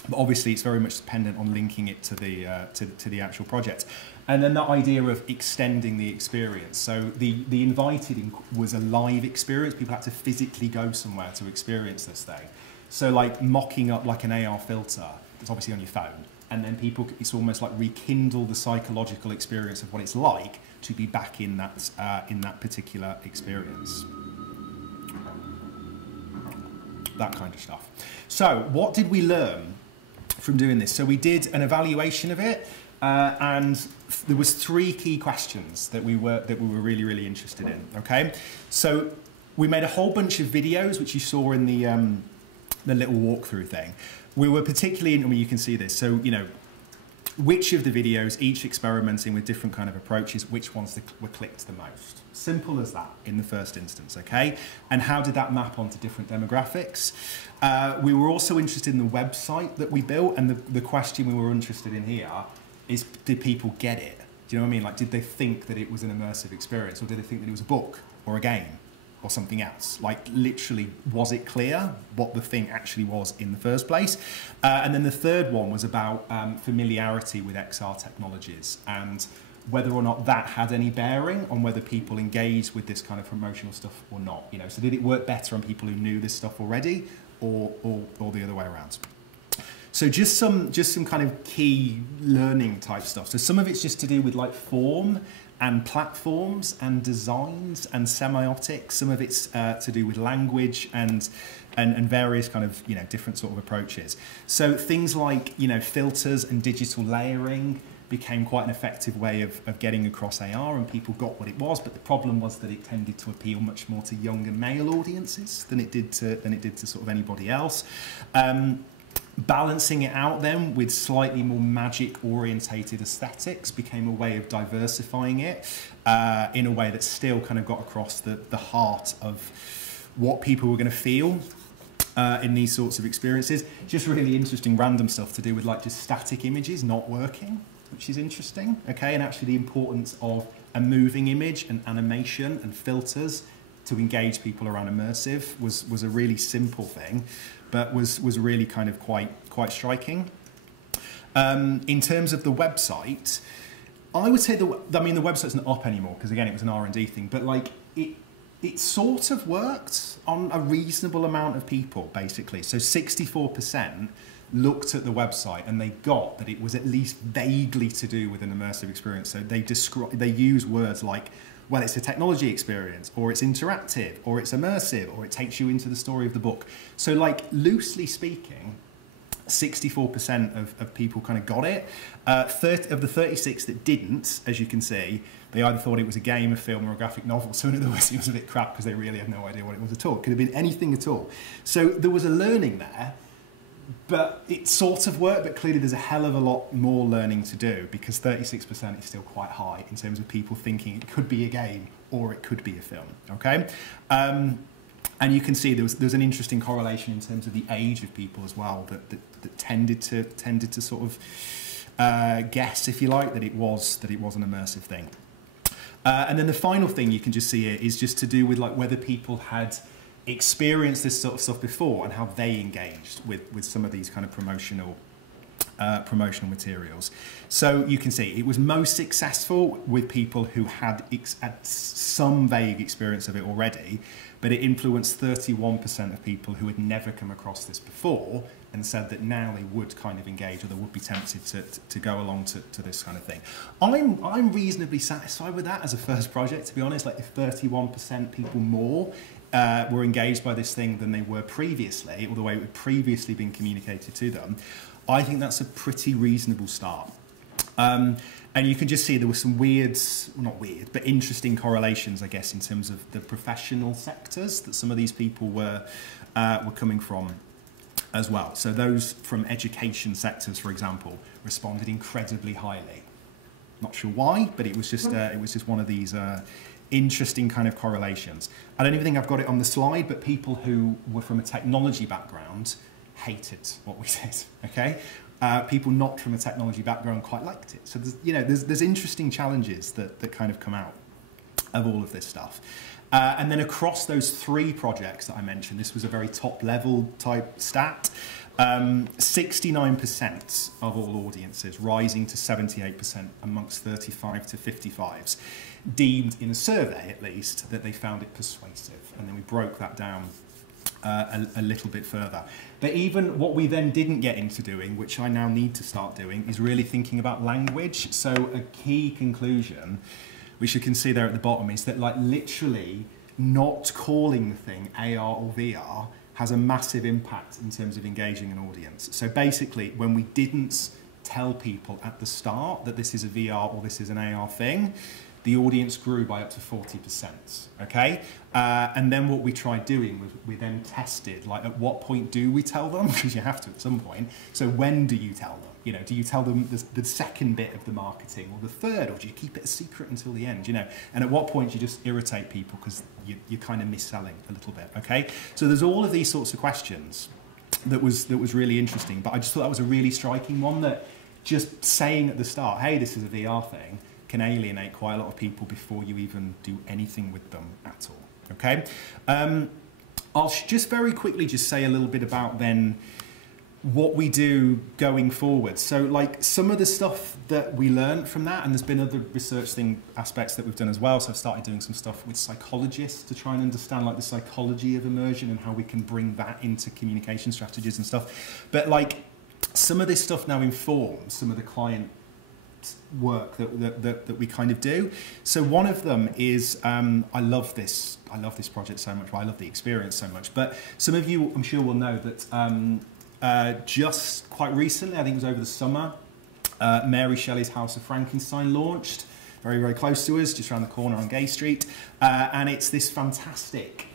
But obviously it's very much dependent on linking it to the actual project. And then that idea of extending the experience. So the invited was a live experience. People had to physically go somewhere to experience this thing. So like mocking up like an AR filter that's obviously on your phone, and then people, it's almost like rekindle the psychological experience of what it's like to be back in that particular experience. That kind of stuff. So what did we learn from doing this? So we did an evaluation of it, and there was 3 key questions that we were really, really interested in. Okay, so we made a whole bunch of videos, which you saw in the little walkthrough thing. We were particularly, I mean, you can see this. So you know, which of the videos, each experimenting with different kind of approaches, which ones were clicked the most. Simple as that in the first instance, okay? And how did that map onto different demographics? We were also interested in the website that we built, and the question we were interested in here is, did people get it? Do you know what I mean? Like, did they think that it was an immersive experience, or did they think that it was a book or a game or something else? Like, literally, was it clear what the thing actually was in the first place? And then the third one was about familiarity with XR technologies, and whether or not that had any bearing on whether people engaged with this kind of promotional stuff or not. You know, so did it work better on people who knew this stuff already, or the other way around? So just some kind of key learning type stuff. So some of it's just to do with like form and platforms and designs and semiotics. Some of it's to do with language and various kind of, you know, different sort of approaches. So things like, you know, filters and digital layering became quite an effective way of getting across AR, and people got what it was, but the problem was that it tended to appeal much more to younger male audiences than it did to sort of anybody else. Balancing it out then with slightly more magic orientated aesthetics became a way of diversifying it in a way that still kind of got across the heart of what people were going to feel in these sorts of experiences. Just really interesting random stuff to do with like just static images not working, which is interesting, okay, and actually the importance of a moving image and animation and filters to engage people around immersive was a really simple thing, but was really kind of quite striking. In terms of the website, I would say the website's not up anymore because again it was an R&D thing, but like it sort of worked on a reasonable amount of people basically. So 64% looked at the website and they got that it was at least vaguely to do with an immersive experience. So they use words like, well, it's a technology experience, or it's interactive, or it's immersive, or it takes you into the story of the book. So like loosely speaking, 64% of people kind of got it. Of the 36 that didn't, as you can see, they either thought it was a game, a film, or a graphic novel. So in other words, it was a bit crap because they really had no idea what it was at all. It could have been anything at all. So there was a learning there, but it sort of worked, but clearly there's a hell of a lot more learning to do because 36% is still quite high in terms of people thinking it could be a game or it could be a film, okay? And you can see there was an interesting correlation in terms of the age of people as well that tended to sort of guess, if you like, that it was an immersive thing. And then the final thing you can just see here is just to do with like whether people had experienced this sort of stuff before and how they engaged with some of these kind of promotional materials. So you can see it was most successful with people who had some vague experience of it already, but it influenced 31% of people who had never come across this before and said that now they would kind of engage or they would be tempted to go along to this kind of thing. I'm reasonably satisfied with that as a first project, to be honest. Like if 31% people more were engaged by this thing than they were previously, or the way it had previously been communicated to them, I think that's a pretty reasonable start. And you can just see there were some not weird, but interesting correlations, I guess, in terms of the professional sectors that some of these people were coming from as well. So those from education sectors, for example, responded incredibly highly. Not sure why, but it was just one of these interesting kind of correlations. I don't even think I've got it on the slide, but people who were from a technology background hated what we did, okay? People not from a technology background quite liked it. So there's interesting challenges that kind of come out of all of this stuff. And then across those 3 projects that I mentioned, this was a very top level type stat, 69% of all audiences, rising to 78% amongst 35 to 55s, deemed in a survey at least that they found it persuasive. And then we broke that down a little bit further. But even what we then didn't get into doing, which I now need to start doing, is really thinking about language. So a key conclusion, which you can see there at the bottom, is that like literally not calling the thing AR or VR has a massive impact in terms of engaging an audience. So basically, when we didn't tell people at the start that this is a VR or this is an AR thing, the audience grew by up to 40%, okay? And then what we tried doing was we then tested, like at what point do we tell them? Because you have to at some point. So when do you tell them? You know, do you tell them the second bit of the marketing or the third, or do you keep it a secret until the end, you know? And at what point do you just irritate people because you're kind of mis-selling a little bit, okay? So there's all of these sorts of questions that was really interesting, but I just thought that was a really striking one, that just saying at the start, hey, this is a VR thing, can alienate quite a lot of people before you even do anything with them at all, okay? I'll just very quickly just say a little bit about then what we do going forward. So like some of the stuff that we learned from that, and there's been other research aspects that we've done as well. So I've started doing some stuff with psychologists to try and understand like the psychology of immersion and how we can bring that into communication strategies and stuff. But like some of this stuff now informs some of the client work that we kind of do. So one of them is I love this project so much. Well, I love the experience so much. But some of you, I'm sure, will know that just quite recently, I think it was over the summer, Mary Shelley's House of Frankenstein launched, very, very close to us, just around the corner on Gay Street. And it's this fantastic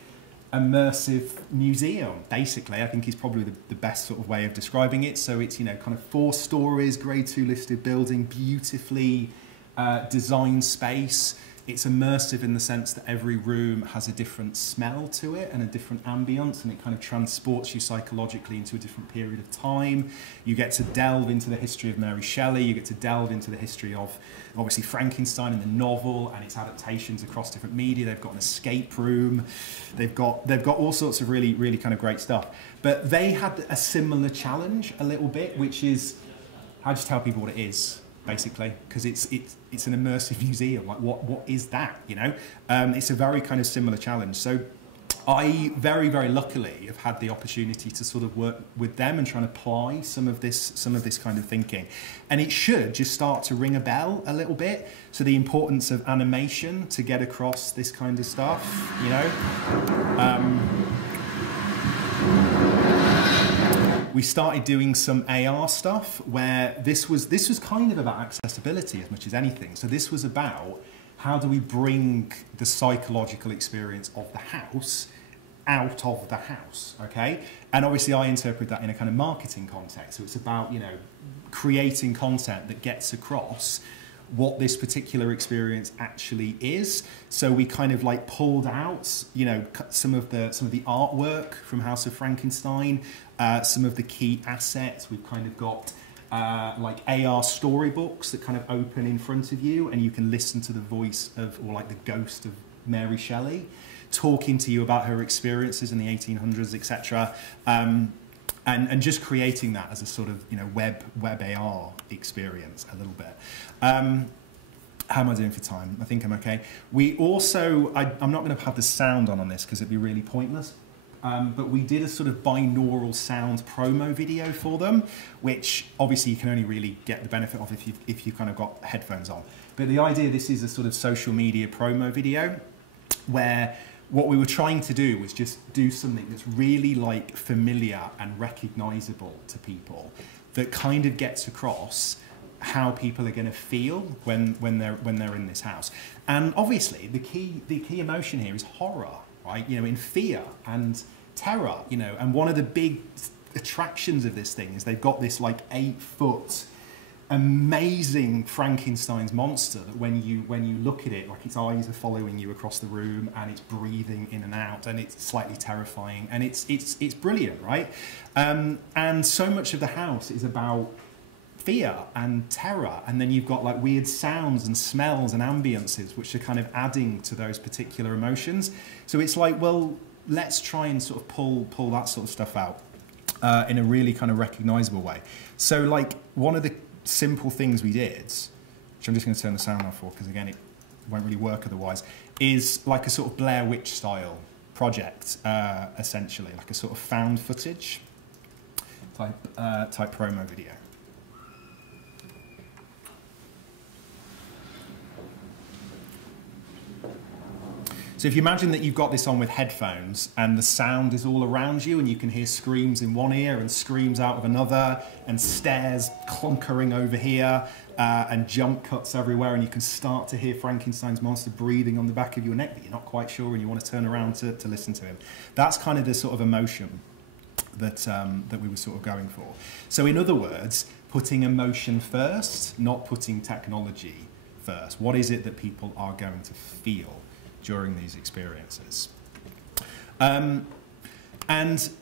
immersive museum, basically. I think is probably the best sort of way of describing it. So it's, you know, kind of 4 stories, grade 2 listed building, beautifully designed space. It's immersive in the sense that every room has a different smell to it and a different ambience, and it kind of transports you psychologically into a different period of time. You get to delve into the history of Mary Shelley. You get to delve into the history of, obviously, Frankenstein and the novel and its adaptations across different media. They've got an escape room. They've got all sorts of really, really kind of great stuff. But they had a similar challenge a little bit, which is how do you tell people what it is? Basically, because it's an immersive museum. Like, what is that? You know, it's a very kind of similar challenge. So, I very, very luckily have had the opportunity to sort of work with them and try and apply some of this kind of thinking, and it should just start to ring a bell a little bit. So, the importance of animation to get across this kind of stuff, you know. We started doing some AR stuff where this was kind of about accessibility as much as anything. So this was about how do we bring the psychological experience of the house out of the house, okay? And obviously I interpret that in a kind of marketing context. So it's about, you know, creating content that gets across what this particular experience actually is. So we kind of like pulled out, you know, some of the artwork from House of Frankenstein, some of the key assets. We've kind of got like AR storybooks that kind of open in front of you, and you can listen to the voice of, or like the ghost of Mary Shelley talking to you about her experiences in the 1800s, etc. And just creating that as a sort of, you know, web AR experience a little bit. How am I doing for time? I think I'm okay. We also, I'm not going to have the sound on this because it'd be really pointless. But we did a sort of binaural sound promo video for them, which obviously you can only really get the benefit of if you've kind of got headphones on. But the idea, this is a sort of social media promo video where what we were trying to do was just do something that's really like familiar and recognizable to people, that kind of gets across how people are going to feel when they're in this house. And obviously the key emotion here is horror, right? You know, in fear and terror, you know. And one of the big attractions of this thing is they've got this like 8-foot amazing Frankenstein's monster that when you look at it, like its eyes are following you across the room and it's breathing in and out and it's slightly terrifying and it's brilliant, right? And so much of the house is about fear and terror, and then you've got like weird sounds and smells and ambiences which are kind of adding to those particular emotions. So it's like, well, let's try and sort of pull that sort of stuff out in a really kind of recognizable way. So like one of the simple things we did, which I'm just going to turn the sound off for because again it won't really work otherwise, is like a sort of Blair Witch style project, essentially like a sort of found footage type promo video. So if you imagine that you've got this on with headphones and the sound is all around you and you can hear screams in one ear and screams out of another and stairs clunkering over here and jump cuts everywhere, and you can start to hear Frankenstein's monster breathing on the back of your neck, but you're not quite sure and you want to turn around to listen to him. That's kind of the sort of emotion that we were sort of going for. So in other words, putting emotion first, not putting technology first. What is it that people are going to feel during these experiences? And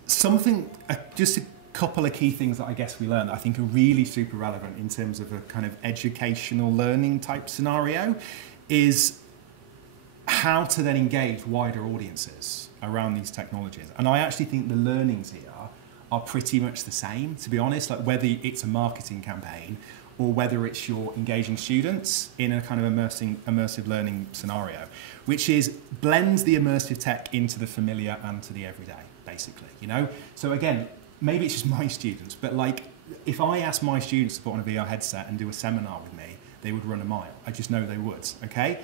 something, just a couple of key things that I guess we learned that I think are really super relevant in terms of a kind of educational learning type scenario is how to then engage wider audiences around these technologies. And I actually think the learnings here are pretty much the same, to be honest, like whether it's a marketing campaign or whether it's you're engaging students in a kind of immersive learning scenario, which is blends the immersive tech into the familiar and to the everyday, basically, you know? So again, maybe it's just my students, but like if I asked my students to put on a VR headset and do a seminar with me, they would run a mile. I just know they would, okay?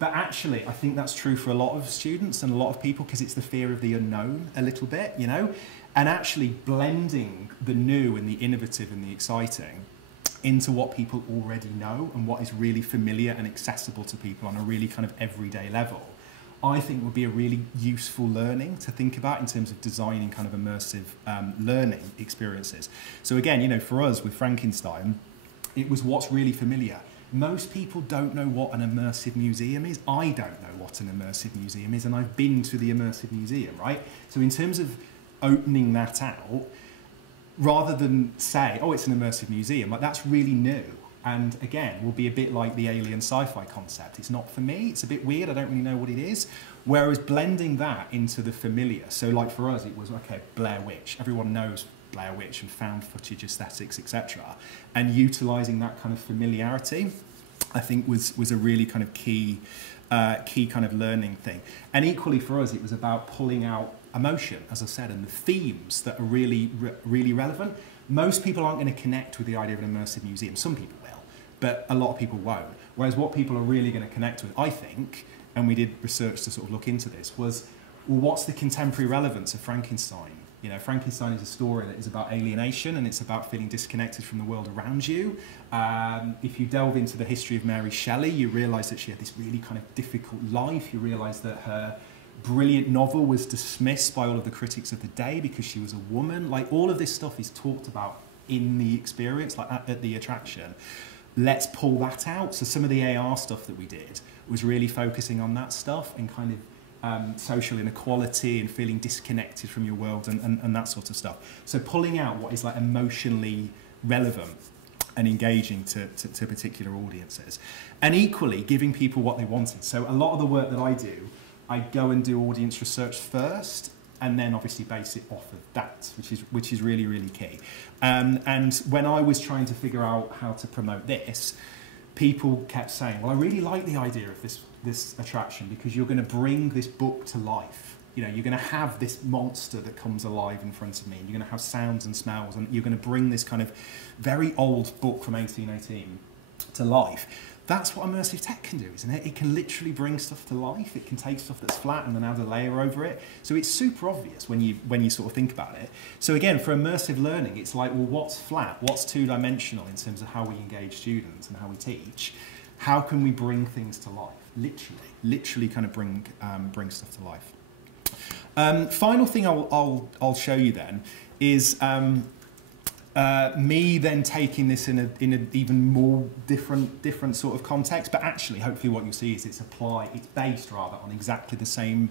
But actually, I think that's true for a lot of students and a lot of people because it's the fear of the unknown a little bit, you know? And actually blending the new and the innovative and the exciting into what people already know and what is really familiar and accessible to people on a really kind of everyday level, I think would be a really useful learning to think about in terms of designing kind of immersive learning experiences. So again, you know, for us with Frankenstein, it was what's really familiar. Most people don't know what an immersive museum is. I don't know what an immersive museum is, and I've been to the immersive museum, right? So in terms of opening that out, rather than say, oh, it's an immersive museum, like that's really new. And again, will be a bit like the alien sci-fi concept. It's not for me, it's a bit weird, I don't really know what it is. Whereas blending that into the familiar, so like for us, it was, okay, Blair Witch. Everyone knows Blair Witch and found footage aesthetics, etc. And utilising that kind of familiarity, I think was a really kind of key kind of learning thing. And equally for us, it was about pulling out emotion, as I said, and the themes that are really relevant. Most people aren't going to connect with the idea of an immersive museum. Some people will, but a lot of people won't. Whereas what people are really going to connect with, I think, and we did research to sort of look into this, was, well, what's the contemporary relevance of Frankenstein? You know, Frankenstein is a story that is about alienation and it's about feeling disconnected from the world around you. If you delve into the history of Mary Shelley, you realise that she had this really kind of difficult life. You realise that her brilliant novel was dismissed by all of the critics of the day because she was a woman. Like, all of this stuff is talked about in the experience, like at the attraction. Let's pull that out. So some of the AR stuff that we did was really focusing on that stuff and kind of social inequality and feeling disconnected from your world and that sort of stuff. So pulling out what is like emotionally relevant and engaging to particular audiences. And equally giving people what they wanted. So a lot of the work that I do, I go and do audience research first, and then obviously base it off of that, which is really, really key. And when I was trying to figure out how to promote this, people kept saying, well, I really like the idea of this attraction because you're going to bring this book to life. You know, you're going to have this monster that comes alive in front of me, and you're going to have sounds and smells, and you're going to bring this kind of very old book from 1818 to life. That's what immersive tech can do, isn't it? It can literally bring stuff to life. It can take stuff that's flat and then add a layer over it. So it's super obvious when you sort of think about it. So again, for immersive learning, it's like, well, what's flat? What's two-dimensional in terms of how we engage students and how we teach? How can we bring things to life? Literally kind of bring stuff to life. Final thing I'll show you then is me then taking this in an even more different sort of context, but actually hopefully what you'll see is it's based rather on exactly the same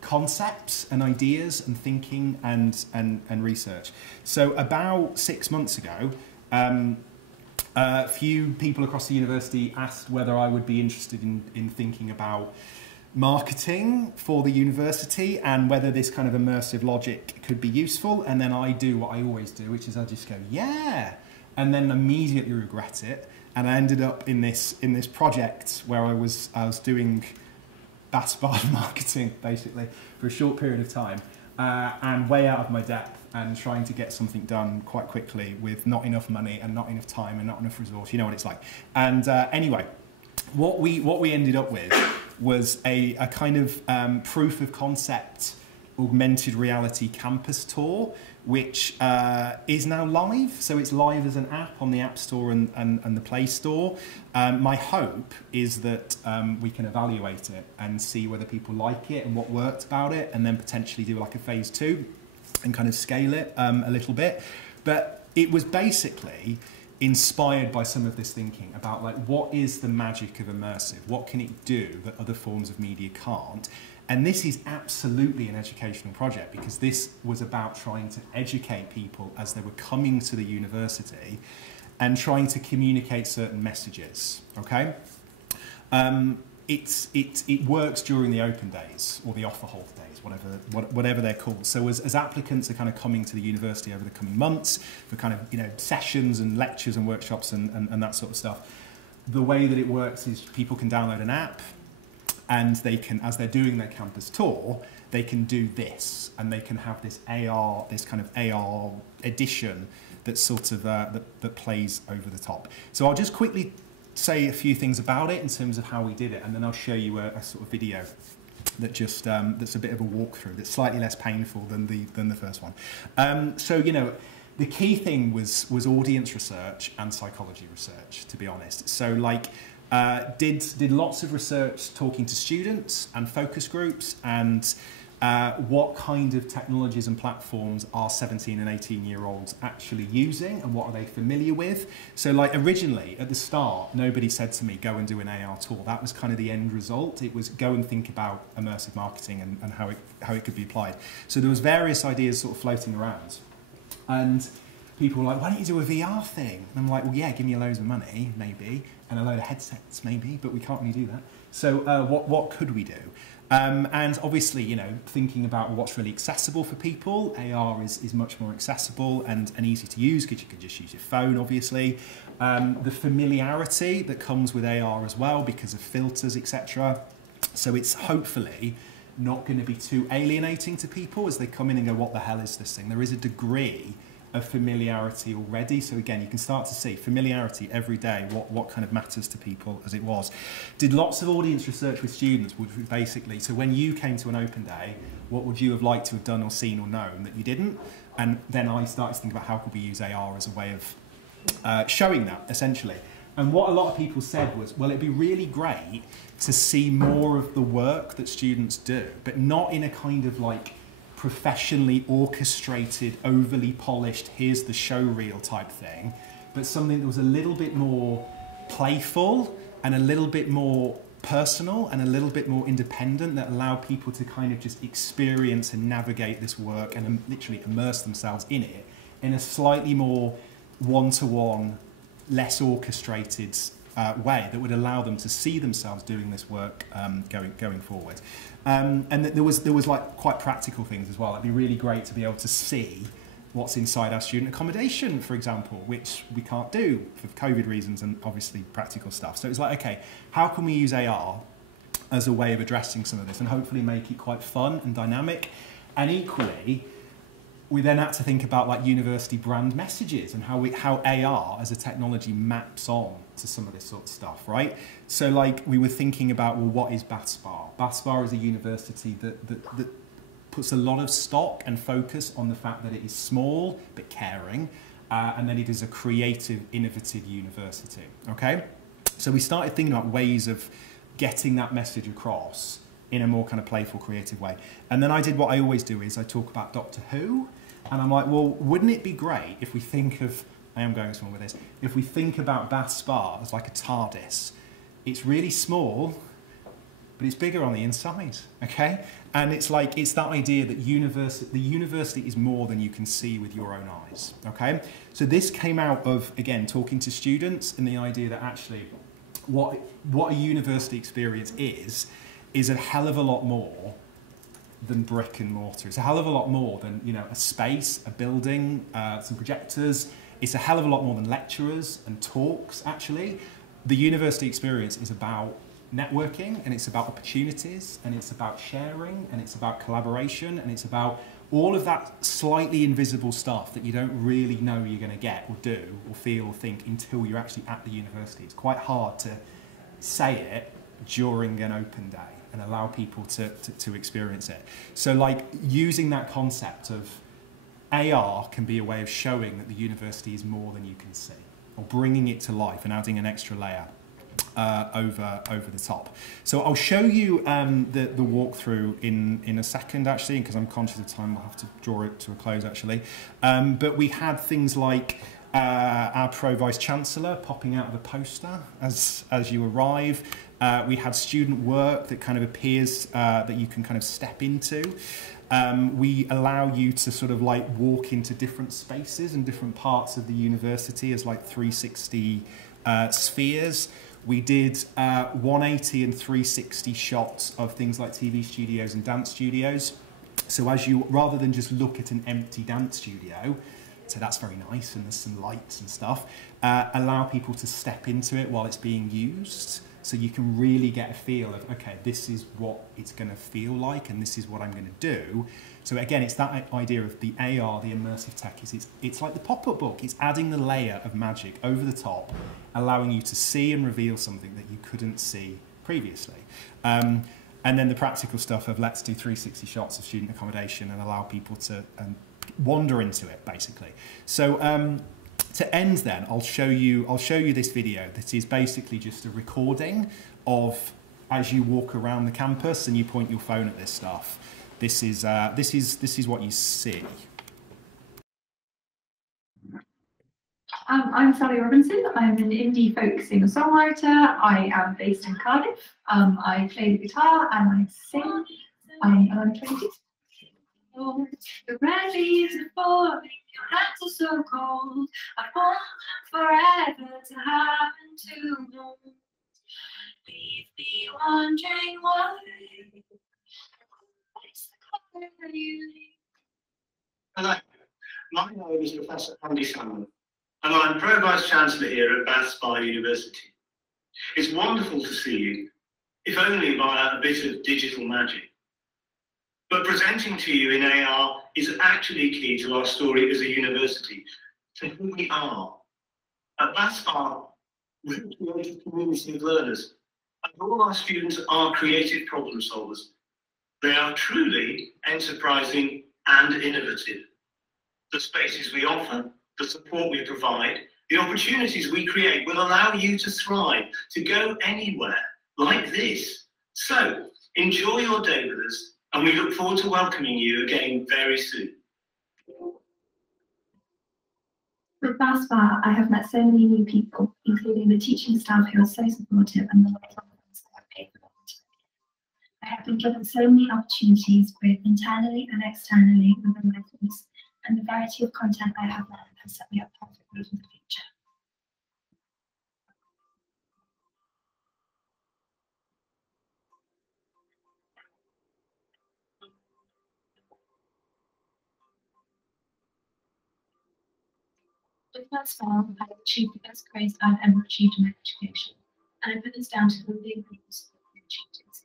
concepts and ideas and thinking and research. So about 6 months ago, a few people across the university asked whether I would be interested in thinking about marketing for the university and whether this kind of immersive logic could be useful. And then I do what I always do, which is I just go, yeah, and then immediately regret it. And I ended up in this project where I was doing bastard marketing basically for a short period of time and way out of my depth and trying to get something done quite quickly with not enough money and not enough time and not enough resource. You know what it's like. And anyway, what we ended up with was a kind of proof of concept augmented reality campus tour, which is now live. So it's live as an app on the App Store and the Play Store. My hope is that we can evaluate it and see whether people like it and what worked about it, and then potentially do like a phase 2 and kind of scale it a little bit. But it was basically inspired by some of this thinking about like, what is the magic of immersive? What can it do that other forms of media can't? And this is absolutely an educational project because this was about trying to educate people as they were coming to the university and trying to communicate certain messages, okay? it works during the open days or the offer hold days, whatever they're called. So as applicants are kind of coming to the university over the coming months for kind of, you know, sessions and lectures and workshops and that sort of stuff, the way that it works is people can download an app, and they can, as they're doing their campus tour, they can do this, and they can have this AR, this kind of AR edition that sort of that plays over the top. So I'll just quickly say a few things about it in terms of how we did it, and then I'll show you a sort of video that just that's a bit of a walkthrough that's slightly less painful than the first one. So, you know, the key thing was audience research and psychology research, to be honest. So like did lots of research talking to students and focus groups, and what kind of technologies and platforms are 17 and 18-year-olds actually using, and what are they familiar with. So like originally at the start, nobody said to me, go and do an AR tour. That was kind of the end result. It was go and think about immersive marketing and how it could be applied. So there was various ideas sort of floating around. And people were like, why don't you do a VR thing? And I'm like, well, yeah, give me loads of money, maybe, and a load of headsets, maybe, but we can't really do that. So what could we do? And obviously, you know, thinking about what's really accessible for people, AR is much more accessible and easy to use because you can just use your phone, obviously. The familiarity that comes with AR as well because of filters, etc. So it's hopefully not going to be too alienating to people as they come in and go, what the hell is this thing? There is a degree of familiarity already. So again, you can start to see familiarity every day, what kind of matters to people as it was. Did lots of audience research with students, which was basically, so when you came to an open day, what would you have liked to have done or seen or known that you didn't? And then I started to think about how could we use AR as a way of showing that, essentially. And what a lot of people said was, well, it'd be really great to see more of the work that students do, but not in a kind of like professionally orchestrated, overly polished, here's the show reel type thing, but something that was a little bit more playful and a little bit more personal and a little bit more independent, that allowed people to kind of just experience and navigate this work and literally immerse themselves in it in a slightly more one-to-one, less orchestrated way that would allow them to see themselves doing this work going forward. And there was like quite practical things as well. It'd be really great to be able to see what's inside our student accommodation, for example, which we can't do for COVID reasons and obviously practical stuff. So it's like, okay, how can we use AR as a way of addressing some of this and hopefully make it quite fun and dynamic? And equally, we then had to think about like university brand messages and how AR as a technology maps on to some of this sort of stuff, right? So like we were thinking about, well, what is BathSpa? BathSpa is a university that puts a lot of stock and focus on the fact that it is small but caring, and then it is a creative, innovative university, okay? So we started thinking about ways of getting that message across in a more kind of playful, creative way. And then I did what I always do, is I talk about Doctor Who, and I'm like, well, wouldn't it be great if we think of, I am going somewhere with this, if we think about Bath-Spa as like a TARDIS. It's really small, but it's bigger on the inside, okay? And it's like, it's that idea that the university is more than you can see with your own eyes, okay? So this came out of, again, talking to students and the idea that actually what a university experience is a hell of a lot more than brick and mortar. It's a hell of a lot more than, you know, a space, a building, some projectors. It's a hell of a lot more than lecturers and talks, actually. The university experience is about networking, and it's about opportunities, and it's about sharing, and it's about collaboration, and it's about all of that slightly invisible stuff that you don't really know you're going to get or do or feel or think until you're actually at the university. It's quite hard to say it during an open day and allow people to experience it. So like using that concept of AR can be a way of showing that the university is more than you can see, or bringing it to life and adding an extra layer over the top. So I'll show you the walkthrough in a second, actually, because I'm conscious of time. I'll have to draw it to a close, actually. But we had things like our Pro-Vice Chancellor popping out of a poster as you arrive. We had student work that kind of appears that you can kind of step into. We allow you to sort of like walk into different spaces and different parts of the university as like 360 spheres. We did 180 and 360 shots of things like TV studios and dance studios. So as you, rather than just look at an empty dance studio, so that's very nice and there's some lights and stuff, allow people to step into it while it's being used. So you can really get a feel of, okay, this is what it's going to feel like and this is what I'm going to do. So again, it's that idea of the AR, the immersive tech, it's like the pop-up book. It's adding the layer of magic over the top, allowing you to see and reveal something that you couldn't see previously. And then the practical stuff of let's do 360 shots of student accommodation and allow people to wander into it, basically. So to end then, I'll show you this video that is basically just a recording of as you walk around the campus and you point your phone at this stuff. This is what you see. I'm Sally Robinson. I'm an indie folk singer-songwriter. I am based in Cardiff. I play the guitar and I sing. And I'm 22. The red leaves are falling, your hands are so cold. I want forever to happen to know. Leave me wondering why. What's the color of you? Hello, my name is Professor Andy Salmon, and I'm Pro Vice Chancellor here at Bath Spa University. It's wonderful to see you, if only via a bit of digital magic. But presenting to you in AR is actually key to our story as a university, to who we are. At Bath Spa, we're a creative community of learners, and all our students are creative problem solvers. They are truly enterprising and innovative. The spaces we offer, the support we provide, the opportunities we create will allow you to thrive, to go anywhere, like this. So, enjoy your day with us, and we look forward to welcoming you again very soon. With Bath Spa, I have met so many new people, including the teaching staff who are so supportive and the lifelong friends that I've made along the way. I have been given so many opportunities, both internally and externally, within my course, and the variety of content I have learned has set me up perfectly for the future. With Bath Spa, I have achieved the best grades I've ever achieved in my education, and I put this down to the big rules of tutors.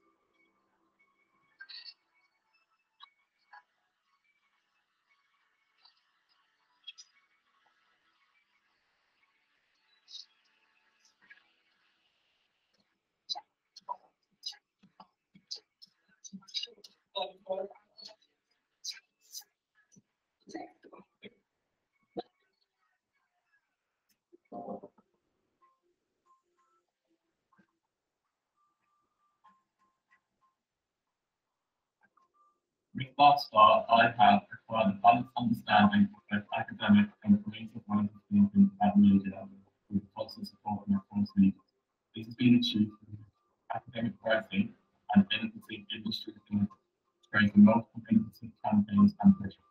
With Bath Spa, I have acquired a balanced understanding of both academic and creative minds of thinking at media with constant support from my course leaders. This has been achieved through academic writing and innovative industry thinking, creating multiple innovative campaigns and projects.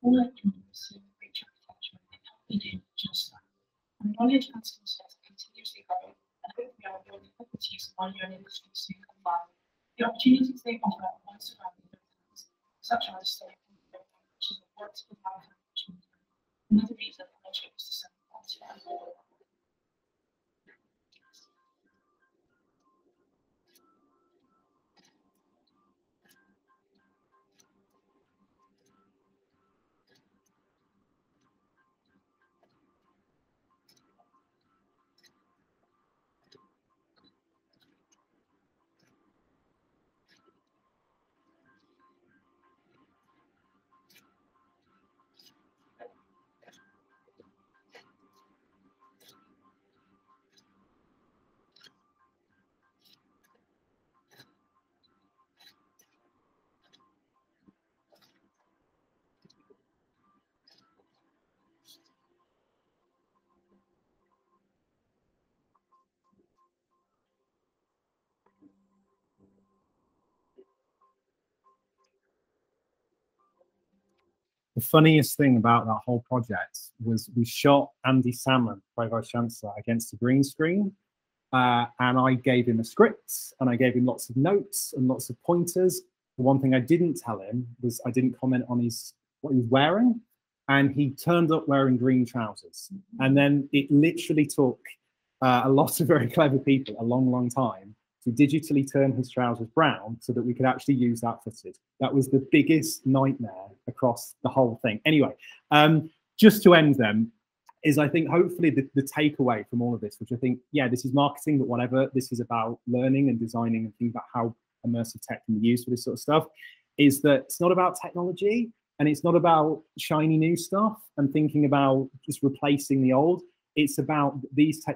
All I can do is reach architecture and help me do just that. My knowledge and skill sets continuously grow, and hopefully I will build the expertise while you're in industry soon combine. The opportunities they offer are one surrounding things, such as StoryFutures, which is a works for powerful opportunity. Another reason I chose to send that. the funniest thing about that whole project was we shot Andy Salmon, Vice Chancellor, against a green screen. And I gave him a script and I gave him lots of notes and lots of pointers. The one thing I didn't tell him was I didn't comment on what he was wearing. And he turned up wearing green trousers. And then it literally took a lot of very clever people a long, long time to digitally turn his trousers brown so that we could actually use that footage. That was the biggest nightmare across the whole thing. Anyway, just to end them, is I think hopefully the takeaway from all of this, which I think, yeah, this is marketing, but whatever, this is about learning and designing and thinking about how immersive tech can be used for this sort of stuff, is that it's not about technology and it's not about shiny new stuff and thinking about just replacing the old. It's about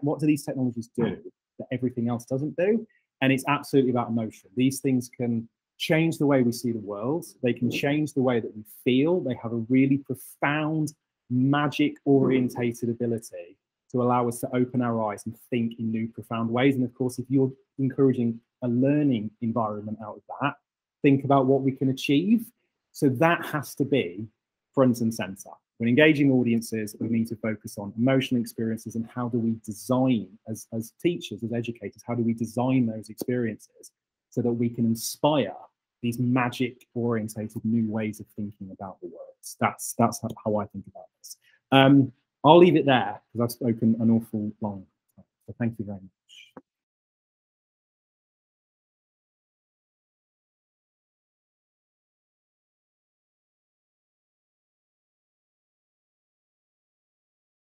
what do these technologies do that everything else doesn't do? And it's absolutely about emotion. These things can change the way we see the world. They can change the way that we feel. They have a really profound, magic-orientated ability to allow us to open our eyes and think in new, profound ways. And of course, if you're encouraging a learning environment out of that, think about what we can achieve. So that has to be front and center. When engaging audiences, we need to focus on emotional experiences and how do we design, as teachers, as educators, how do we design those experiences so that we can inspire these magic-orientated new ways of thinking about the world. That's how I think about this. I'll leave it there because I've spoken an awful long time. So thank you very much.